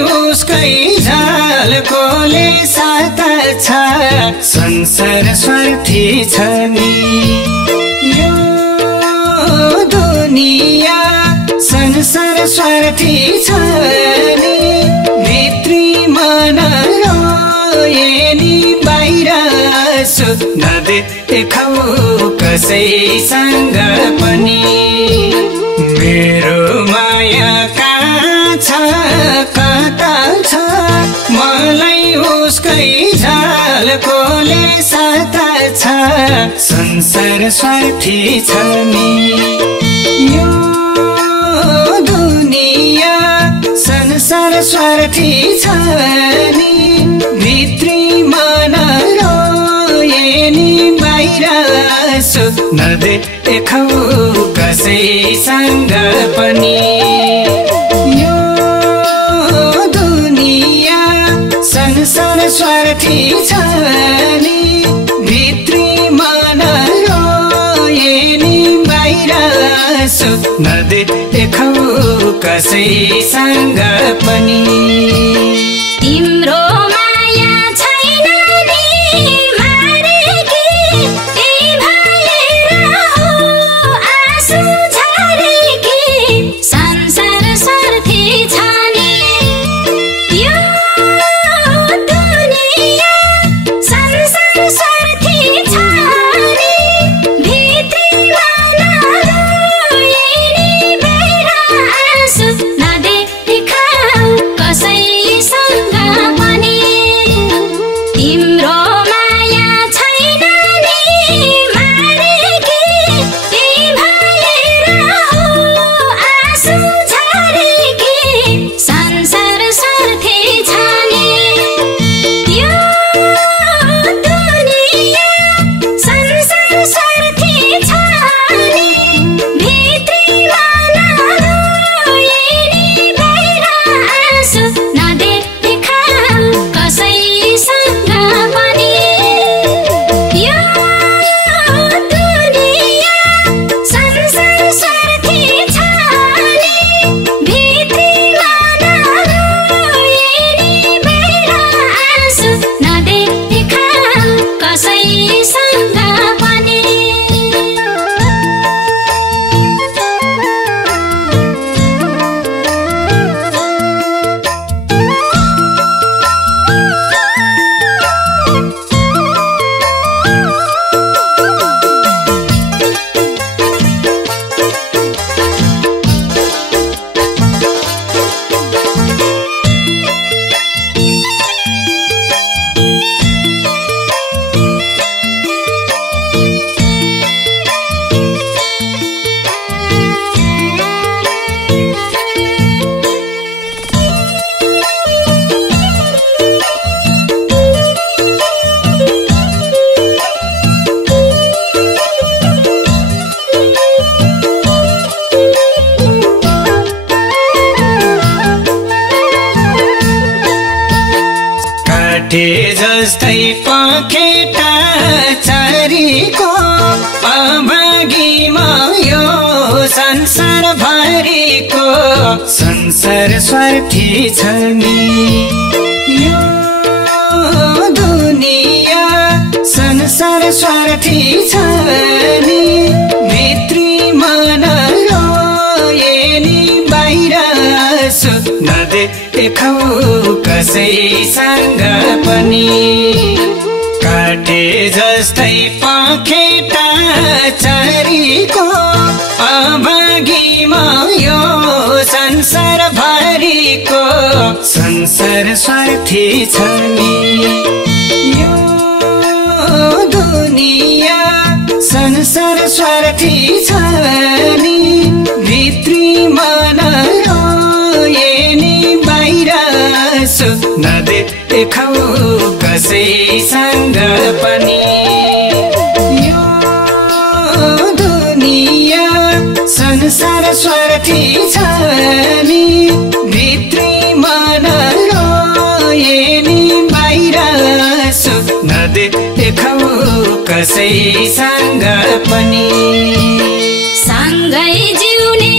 उसकै झलकोले साथ छ संसार स्वार्थी छ नि यो दुनिया संसार स्वार्थी छ नि भित्री मन रोए नि बाहिर सुत्न देखाउ कसैसँग पनि मेरो माया कहाँ छ कता छ मलाई उसकै झलकोले साथ छ संसार स्वार्थी छ नि यो दुनिया संसार स्वार्थी छ नि भित्री मन रोए नि बाहिर सुत्न देखाउ कसैसँग पनि यो दुनिया संसार स्वार्थी छ नि भित्री मन रोए नि बाहिर सुत्न देखाउ कसैसँग पनि तिम्रो माया छैन नि मारेकी त्यही भएर हो आँसु झरेकी संसार स्वार्थी छ नि यो दुनिया संसार स्वार्थी छ नि भित्री मन रोए नि बाहिर आँसु नदेखाऊ कसैसँग पनि तिम्रो माया छैन नि मारेकी त्यही भएर हो आँसु झरेकी संसार स्वार्थी छ नि यो दुनिया संसार स्वार्थी छ नि भित्री मन रोए नि बाहिर आँसु नदेखाऊ कसैसँग पनि यो दुनिया संसार स्वार्थी छ नि भित्री मन रोए नि बाहिर आँसु नदेखाऊ कसैसँग पनि काटे जस्तै पखेटा चारीको अभागीमा यो संसार भरिको संसार स्वार्थी छ नि यो दुनिया संसार स्वार्थी छ नि भित्री मन रोए नि बाहिर सुत्न देखाउ कसैसँग पनि काटे जस्तै पखेटा चारीको अभागीमा यो संसार भरिको संसार स्वार्थी छ नि यो दुनिया संसार स्वार्थी छ नि भित्री मन रोए नि बाहिर सुत्न देखाउ कसैसँग पनि यो दुनिया संसार स्वार्थी छ नि भित्री मन रोए नि बाहिर सुत्न देखाउ कसैसँग पनि सँगै जिउने